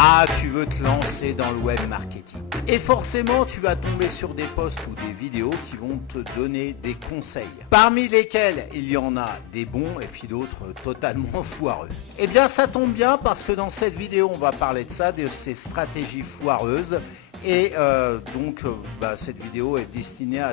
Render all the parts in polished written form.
Ah, tu veux te lancer dans le web marketing. Et forcément, tu vas tomber sur des posts ou des vidéos qui vont te donner des conseils. Parmi lesquels il y en a des bons et puis d'autres totalement foireux. Eh bien, ça tombe bien parce que dans cette vidéo, on va parler de ça, de ces stratégies foireuses. Et cette vidéo est destinée à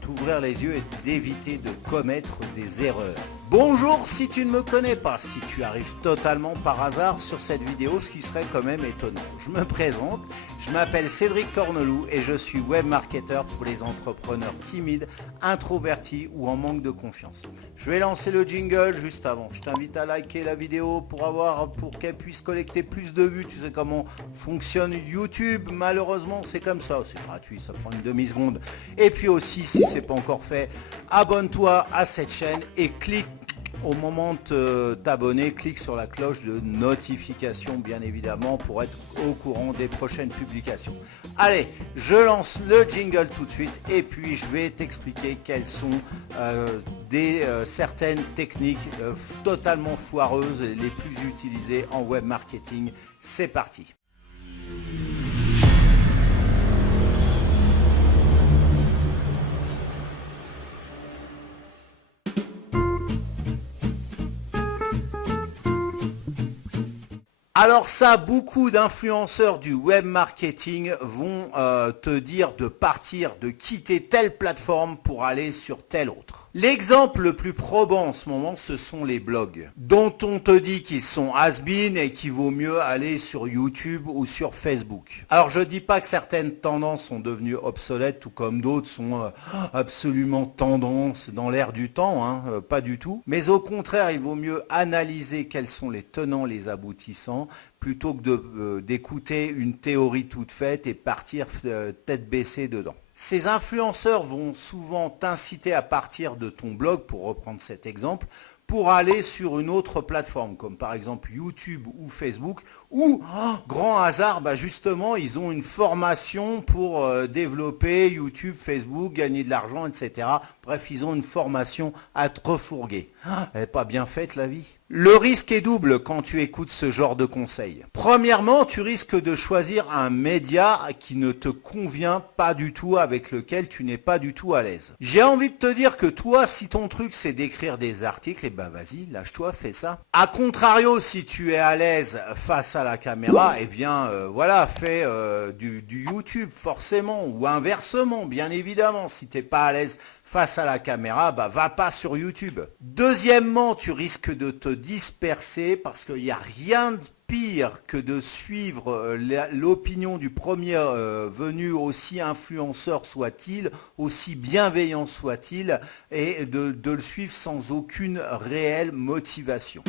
t'ouvrir les yeux et d'éviter de commettre des erreurs. Bonjour, si tu ne me connais pas, si tu arrives totalement par hasard sur cette vidéo, ce qui serait quand même étonnant. Je me présente, je m'appelle Cédric Corneloup et je suis web marketeur pour les entrepreneurs timides, introvertis ou en manque de confiance. Je vais lancer le jingle juste avant. Je t'invite à liker la vidéo pour qu'elle puisse collecter plus de vues. Tu sais comment fonctionne YouTube, malheureusement c'est comme ça, c'est gratuit, ça prend une demi-seconde. Et puis aussi, si ce n'est pas encore fait, abonne-toi à cette chaîne et clique au moment de t'abonner, clique sur la cloche de notification bien évidemment pour être au courant des prochaines publications. Allez, je lance le jingle tout de suite et puis je vais t'expliquer quelles sont certaines techniques totalement foireuses et les plus utilisées en web marketing. C'est parti. Alors ça, beaucoup d'influenceurs du web marketing vont te dire de partir, de quitter telle plateforme pour aller sur telle autre. L'exemple le plus probant en ce moment, ce sont les blogs, dont on te dit qu'ils sont has-been et qu'il vaut mieux aller sur YouTube ou sur Facebook. Alors je dis pas que certaines tendances sont devenues obsolètes, tout comme d'autres sont absolument tendances dans l'air du temps, pas du tout. Mais au contraire, il vaut mieux analyser quels sont les tenants, les aboutissants, plutôt que d'écouter une théorie toute faite et partir tête baissée dedans. Ces influenceurs vont souvent t'inciter à partir de ton blog, pour reprendre cet exemple, pour aller sur une autre plateforme, comme par exemple YouTube ou Facebook, ou, grand hasard, justement, ils ont une formation pour développer YouTube, Facebook, gagner de l'argent, etc. Bref, ils ont une formation à te refourguer. Elle n'est pas bien faite, la vie. Le risque est double quand tu écoutes ce genre de conseils. Premièrement, tu risques de choisir un média qui ne te convient pas du tout, avec lequel tu n'es pas du tout à l'aise. J'ai envie de te dire que toi, si ton truc c'est d'écrire des articles, eh ben vas-y, lâche-toi, fais ça. A contrario, si tu es à l'aise face à la caméra, eh bien fais du YouTube forcément, ou inversement, bien évidemment. Si tu n'es pas à l'aise face à la caméra, va pas sur YouTube. Deuxièmement, tu risques de te disperser parce qu'il n'y a rien de pire que de suivre l'opinion du premier venu, aussi influenceur soit-il, aussi bienveillant soit-il, et de le suivre sans aucune réelle motivation.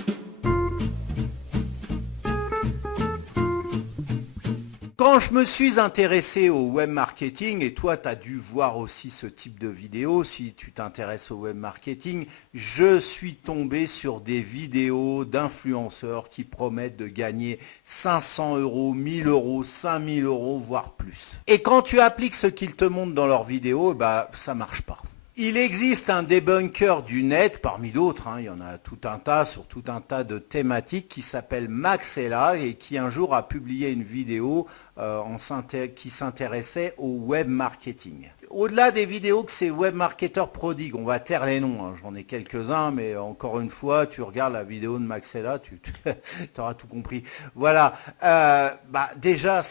Quand je me suis intéressé au web marketing, et toi tu as dû voir aussi ce type de vidéo si tu t'intéresses au web marketing, je suis tombé sur des vidéos d'influenceurs qui promettent de gagner 500 euros, 1000 euros, 5000 euros, voire plus. Et quand tu appliques ce qu'ils te montrent dans leurs vidéos, ça marche pas. Il existe un débunker du net, parmi d'autres, il y en a tout un tas, sur tout un tas de thématiques, qui s'appelle Maxella et qui un jour a publié une vidéo qui s'intéressait au web marketing. Au-delà des vidéos que ces web marketeurs prodiguent, on va taire les noms, j'en ai quelques-uns, mais encore une fois, tu regardes la vidéo de Maxella, tu auras tout compris. Voilà, déjà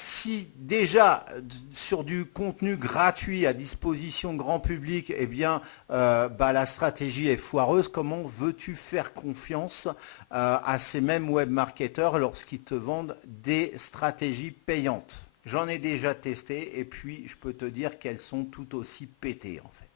sur du contenu gratuit à disposition grand public, eh bien, la stratégie est foireuse. Comment veux-tu faire confiance à ces mêmes web marketeurs lorsqu'ils te vendent des stratégies payantes ? J'en ai déjà testé et puis je peux te dire qu'elles sont tout aussi pétées en fait.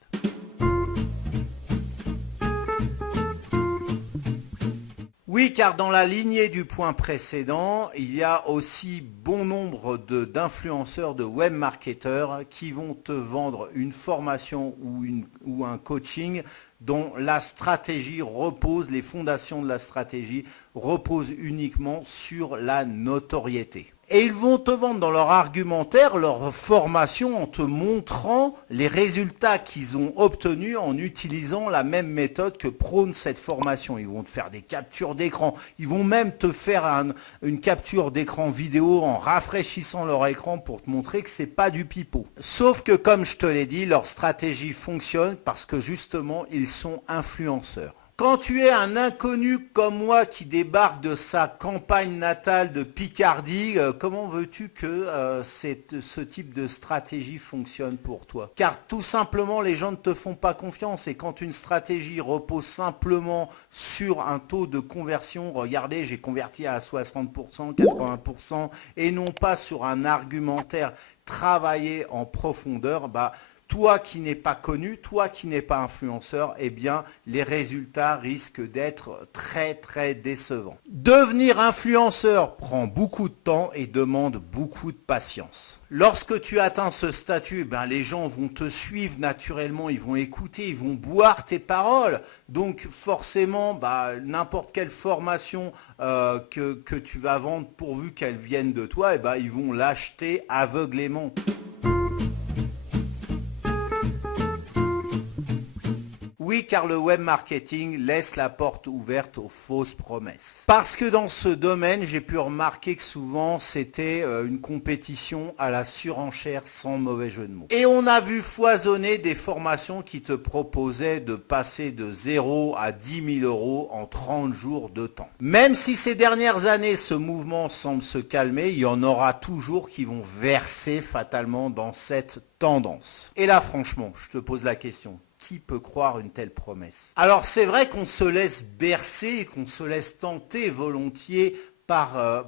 Oui, car dans la lignée du point précédent, il y a aussi bon nombre d'influenceurs, de web marketeurs qui vont te vendre une formation ou un coaching dont la stratégie repose, les fondations de la stratégie reposent uniquement sur la notoriété. Et ils vont te vendre dans leur argumentaire, leur formation en te montrant les résultats qu'ils ont obtenus en utilisant la même méthode que prône cette formation. Ils vont te faire des captures d'écran. Ils vont même te faire une capture d'écran vidéo en rafraîchissant leur écran pour te montrer que c'est pas du pipeau. Sauf que comme je te l'ai dit, leur stratégie fonctionne parce que justement, ils sont influenceurs. Quand tu es un inconnu comme moi qui débarque de sa campagne natale de Picardie, comment veux-tu que ce type de stratégie fonctionne pour toi? Car tout simplement, les gens ne te font pas confiance. Et quand une stratégie repose simplement sur un taux de conversion, regardez, j'ai converti à 60%, 80%, et non pas sur un argumentaire travaillé en profondeur, toi qui n'es pas connu, toi qui n'es pas influenceur, eh bien, les résultats risquent d'être très très décevants. Devenir influenceur prend beaucoup de temps et demande beaucoup de patience. Lorsque tu atteins ce statut, les gens vont te suivre naturellement, ils vont écouter, ils vont boire tes paroles. Donc forcément, n'importe quelle formation que tu vas vendre, pourvu qu'elle vienne de toi, ils vont l'acheter aveuglément. Oui, car le web marketing laisse la porte ouverte aux fausses promesses. Parce que dans ce domaine, j'ai pu remarquer que souvent, c'était une compétition à la surenchère sans mauvais jeu de mots. Et on a vu foisonner des formations qui te proposaient de passer de 0 à 10 000 euros en 30 jours de temps. Même si ces dernières années, ce mouvement semble se calmer, il y en aura toujours qui vont verser fatalement dans cette tendance. Et là, franchement, je te pose la question. Qui peut croire une telle promesse? Alors c'est vrai qu'on se laisse bercer, qu'on se laisse tenter volontiers par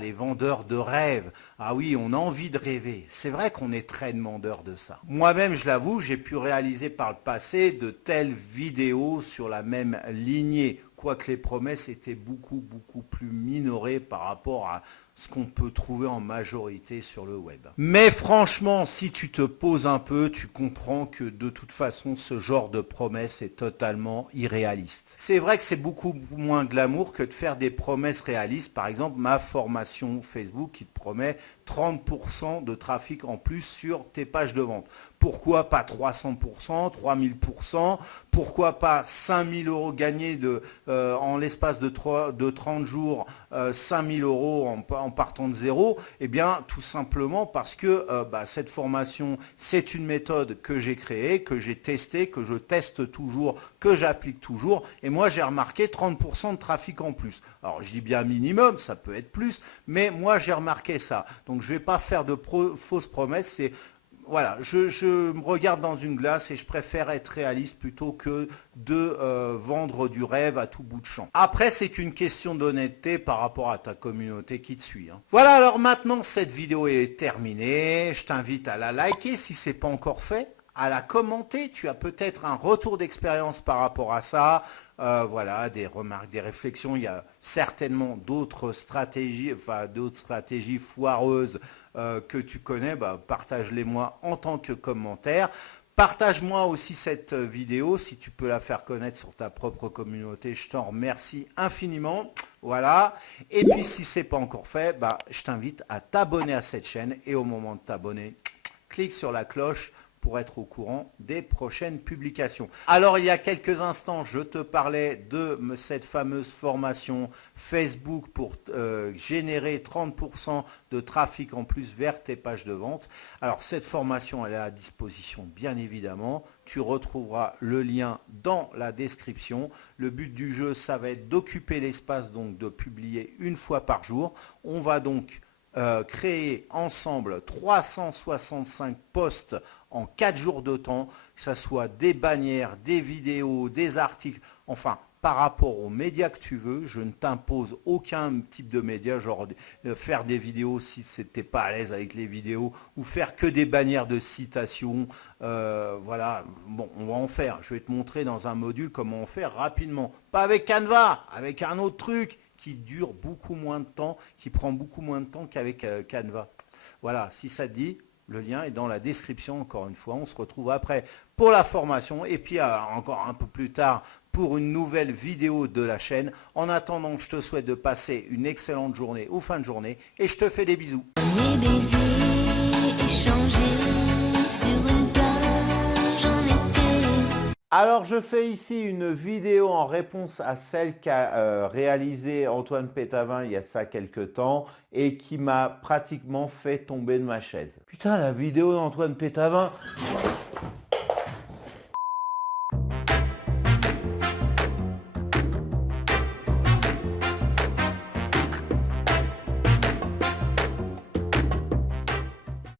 les vendeurs de rêves. Ah oui, on a envie de rêver. C'est vrai qu'on est très demandeur de ça. Moi-même, je l'avoue, j'ai pu réaliser par le passé de telles vidéos sur la même lignée, quoique les promesses étaient beaucoup plus minorées par rapport à ce qu'on peut trouver en majorité sur le web. Mais franchement, si tu te poses un peu, tu comprends que de toute façon, ce genre de promesse est totalement irréaliste. C'est vrai que c'est beaucoup moins glamour que de faire des promesses réalistes. Par exemple, ma formation Facebook qui te promet 30% de trafic en plus sur tes pages de vente. Pourquoi pas 300%, 3000%? Pourquoi pas 5000 euros gagnés en l'espace de 30 jours, 5000 euros en partant de zéro? Eh bien, tout simplement parce que cette formation, c'est une méthode que j'ai créée, que j'ai testée, que je teste toujours, que j'applique toujours. Et moi, j'ai remarqué 30% de trafic en plus. Alors, je dis bien minimum, ça peut être plus, mais moi, j'ai remarqué ça. Donc, je ne vais pas faire de fausses promesses. Voilà, je me regarde dans une glace et je préfère être réaliste plutôt que de vendre du rêve à tout bout de champ. Après, c'est qu'une question d'honnêteté par rapport à ta communauté qui te suit. Voilà, alors maintenant, cette vidéo est terminée. Je t'invite à la liker si ce n'est pas encore fait, à la commenter. Tu as peut-être un retour d'expérience par rapport à ça. Des remarques, des réflexions. Il y a certainement d'autres stratégies foireuses que tu connais. Partage-les moi en tant que commentaire. Partage-moi aussi cette vidéo si tu peux la faire connaître sur ta propre communauté. Je t'en remercie infiniment. Voilà. Et puis si ce n'est pas encore fait, je t'invite à t'abonner à cette chaîne. Et au moment de t'abonner, clique sur la cloche pour être au courant des prochaines publications. Alors, il y a quelques instants, je te parlais de cette fameuse formation Facebook pour générer 30% de trafic en plus vers tes pages de vente. Alors, cette formation, elle est à disposition, bien évidemment. Tu retrouveras le lien dans la description. Le but du jeu, ça va être d'occuper l'espace, donc de publier une fois par jour. On va donc créer ensemble 365 posts en 4 jours de temps, que ce soit des bannières, des vidéos, des articles, enfin par rapport aux médias que tu veux. Je ne t'impose aucun type de média, genre faire des vidéos si tu n'es pas à l'aise avec les vidéos, ou faire que des bannières de citations. Voilà, bon, on va en faire. Je vais te montrer dans un module comment en faire rapidement. Pas avec Canva, avec un autre truc qui dure beaucoup moins de temps, qui prend beaucoup moins de temps qu'avec Canva. Voilà, si ça te dit, Le lien est dans la description, encore une fois. On se retrouve après pour la formation et puis encore un peu plus tard pour une nouvelle vidéo de la chaîne. En attendant, je te souhaite de passer une excellente journée ou fin de journée et je te fais des bisous. Premier baiser échangé sur une plage en été. Alors je fais ici une vidéo en réponse à celle qu'a réalisée Antoine Pétavin il y a ça quelques temps et qui m'a pratiquement fait tomber de ma chaise. Putain, la vidéo d'Antoine Pétavin,